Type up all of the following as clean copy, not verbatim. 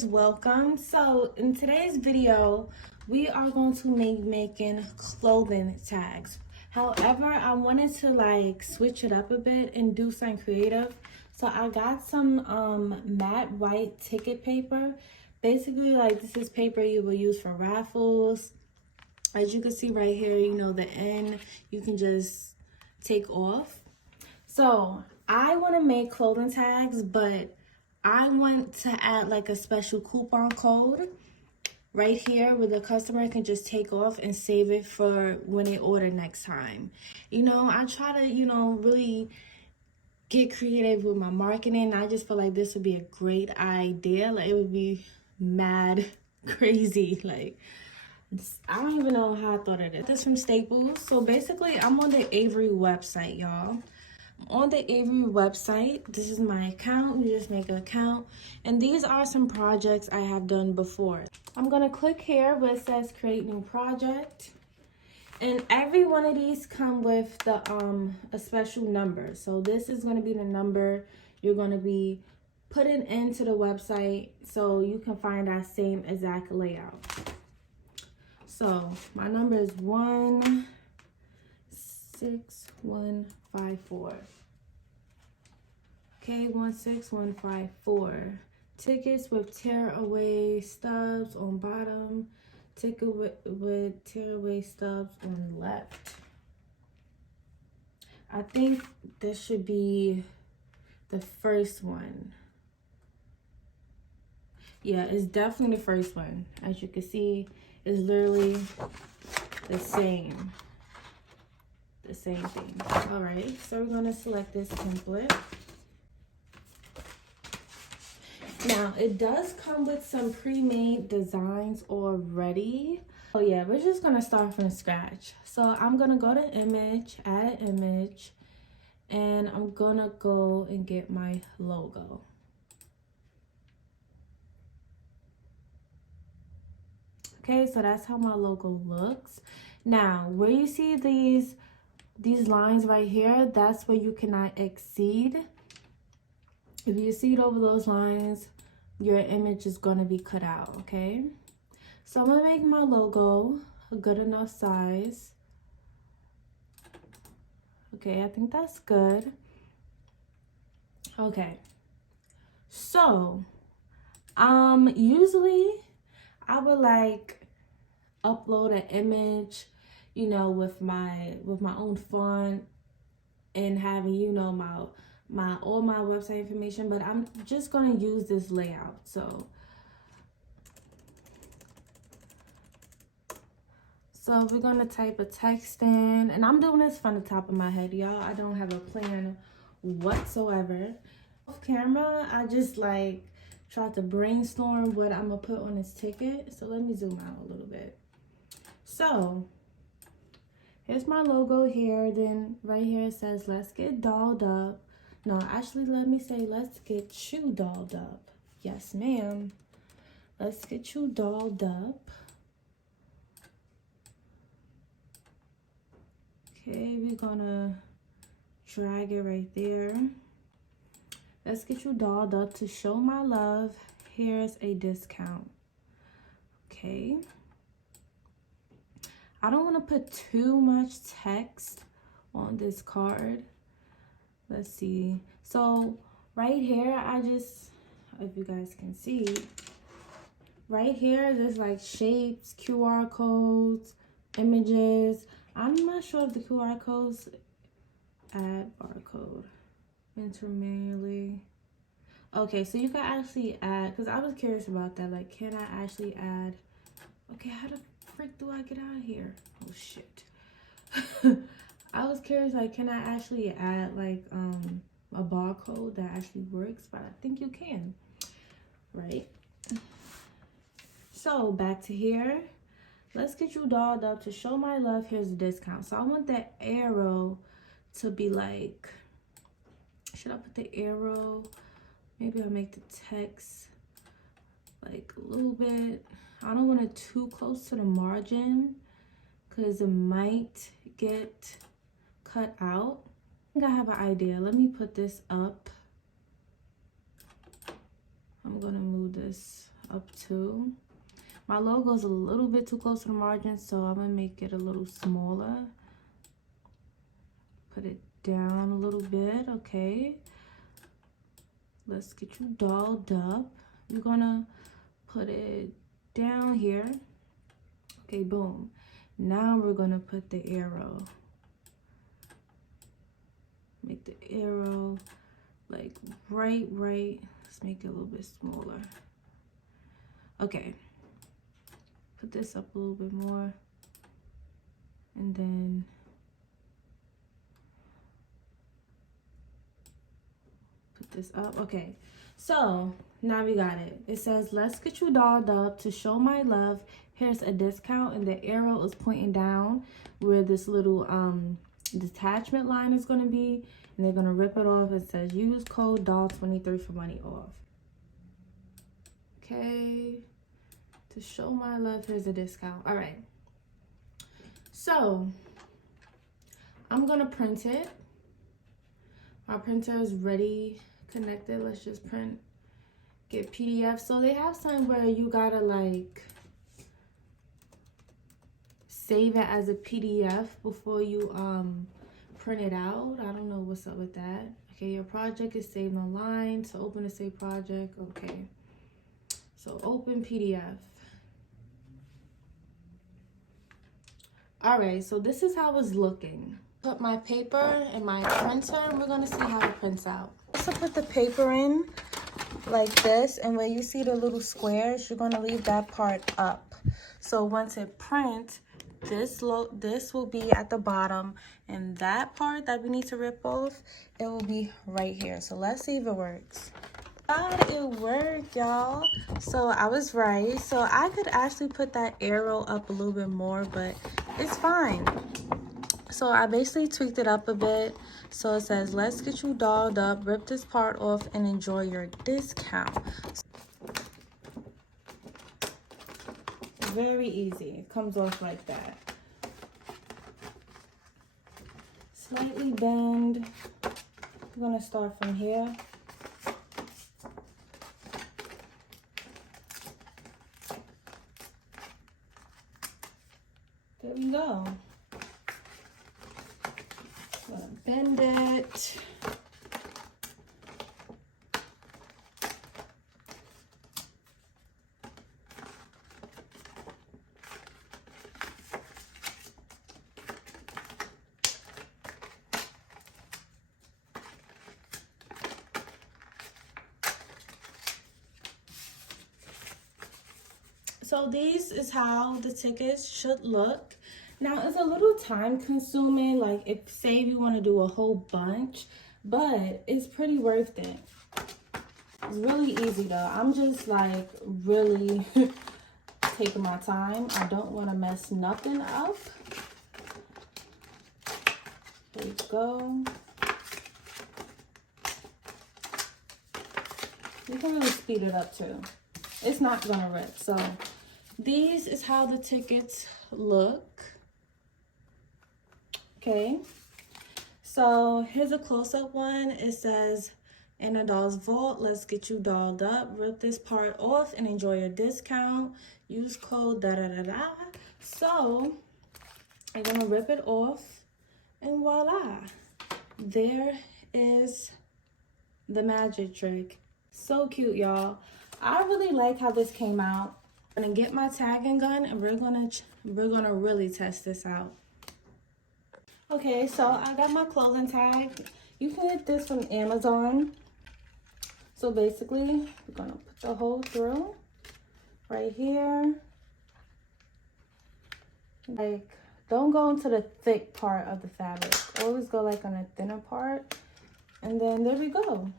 guys, welcome. So in today's video we are going to making clothing tags. However, I wanted to like switch it up a bit and do something creative. So I got some matte white ticket paper. Basically, like, this is paper you will use for raffles. As you can see right here, you know, the end you can just take off. So I want to make clothing tags, but I want to add like a special coupon code right here where the customer can just take off and save it for when they order next time. You know, I try to, you know, really get creative with my marketing. I just feel like this would be a great idea. Like, it would be mad crazy. Like, I don't even know how I thought of it. This from Staples. So basically, I'm on the Avery website, y'all. On the Avery website, this is my account. You just make an account, and these are some projects I have done before. I'm gonna click here where it says create new project, and every one of these come with the a special number. So this is gonna be the number you're gonna be putting into the website so you can find that same exact layout. So my number is 16154. Okay, 16154. Tickets with tear away stubs on bottom. Ticket with tear away stubs on left. I think this should be the first one. Yeah, it's definitely the first one. As you can see, it's literally the same thing. All right, so we're gonna select this template. Now, it does come with some pre-made designs already. Oh yeah, we're just gonna start from scratch. So I'm gonna go to image, add an image, and I'm gonna go and get my logo. Okay, so that's how my logo looks. Now, where you see these lines right here, that's where you cannot exceed. If you exceed over those lines, your image is going to be cut out, okay? So I'm going to make my logo a good enough size. Okay, I think that's good. Okay. So, usually I would like upload an image, you know, with my own font and having, you know, all my website information, but I'm just gonna use this layout. So we're gonna type a text in, and I'm doing this from the top of my head, y'all. I don't have a plan whatsoever. Off camera, I just like tried to brainstorm what I'm gonna put on this ticket. So let me zoom out a little bit. So here's my logo here. Then right here it says, let's get dolled up. No, actually, let me say, let's get you dolled up. Yes, ma'am. Let's get you dolled up. Okay, we're gonna drag it right there. Let's get you dolled up. To show my love, here's a discount. Okay. I don't want to put too much text on this card. Let's see. So right here, I just, if you guys can see, right here, there's like shapes, QR codes, images. I'm not sure if the QR codes add barcode intermanually. Okay, so you can actually add, because I was curious about that. Like, can I actually add? Okay, how the frick do I get out of here? Oh shit. I was curious, like, can I actually add like a barcode that actually works? But I think you can, right? So back to here. Let's get you dolled up. To show my love, here's a discount. So I want that arrow to be like, should I put the arrow? Maybe I'll make the text like a little bit. I don't want it too close to the margin because it might get cut out. I think I have an idea. Let me put this up. I'm gonna move this up to. My logo is a little bit too close to the margin, so I'm gonna make it a little smaller. Put it down a little bit, okay. Let's get you dolled up. We're gonna put it down here. Okay, boom. Now we're gonna put the arrow. Make the arrow like right. Let's make it a little bit smaller. Okay. Put this up a little bit more. And then put this up. Okay. So now we got it. It says, let's get you dolled up to show my love. Here's a discount, and the arrow is pointing down where this little detachment line is going to be, and they're going to rip it off. It says use code DOLL23 for money off. Okay, to show my love, here's a discount. All right, so I'm going to print it. Our printer is ready, connected. Let's just print, get PDF. So they have some where you gotta like save it as a PDF before you print it out. I don't know what's up with that. Okay, your project is saved online. So open a save project. Okay, so open PDF. All right, so this is how it's looking. Put my paper in my printer, and we're gonna see how it prints out. So put the paper in like this, and where you see the little squares, you're gonna leave that part up. So once it prints, this will be at the bottom, and that part that we need to rip off, it will be right here. So let's see if it works. God, it worked, y'all. So I was right. So I could actually put that arrow up a little bit more, but it's fine. So I basically tweaked it up a bit. So it says, let's get you dolled up, rip this part off, and enjoy your discount. Very easy. It comes off like that. Slightly bend. We're going to start from here. There we go. Bend it. So these is how the tickets should look. Now it's a little time consuming, like if say you want to do a whole bunch, but it's pretty worth it. It's really easy though. I'm just like really taking my time. I don't want to mess nothing up. There you go. You can really speed it up too. It's not gonna rip. So these is how the tickets look. Okay, so here's a close-up one. It says, in a doll's vault, let's get you dolled up. Rip this part off and enjoy your discount. Use code da-da-da-da. So I'm gonna rip it off, and voila. There is the magic trick. So cute, y'all. I really like how this came out. I'm gonna get my tagging gun, and we're gonna really test this out. Okay, so I got my clothing tag. You can get this from Amazon. So basically, we're gonna put the hole through right here. Like, don't go into the thick part of the fabric. Always go like on a thinner part. And then there we go.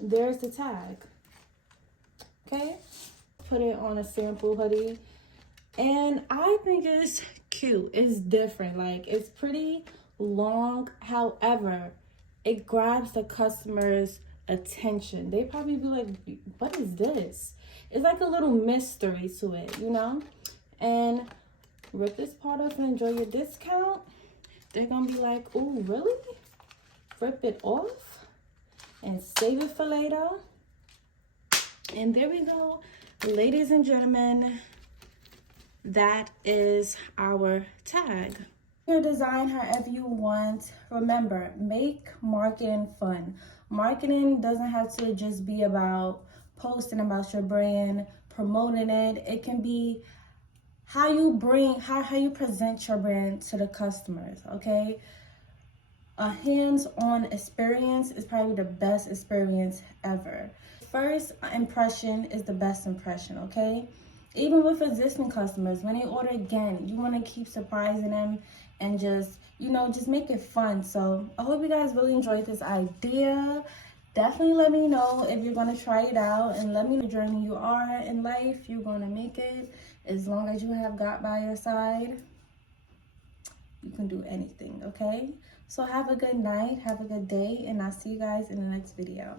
There's the tag. Okay, put it on a sample hoodie. And I think it's cute. It's different. Like, it's pretty long. However, it grabs the customer's attention. They probably be like, what is this? It's like a little mystery to it, you know? And rip this part off and enjoy your discount. They're gonna be like, oh, really? Rip it off and save it for later. And there we go, ladies and gentlemen, that is our tag. Your design however you want. Remember, make marketing fun. Marketing doesn't have to just be about posting about your brand, promoting it. It can be how you present your brand to the customers, okay? A hands-on experience is probably the best experience ever. First impression is the best impression, okay? Even with existing customers, when they order again, you want to keep surprising them and just, just make it fun. So I hope you guys really enjoyed this idea. Definitely let me know if you're going to try it out, and let me know the journey you are in life. You're going to make it. As long as you have God by your side, you can do anything, okay? So have a good night, have a good day, and I'll see you guys in the next video.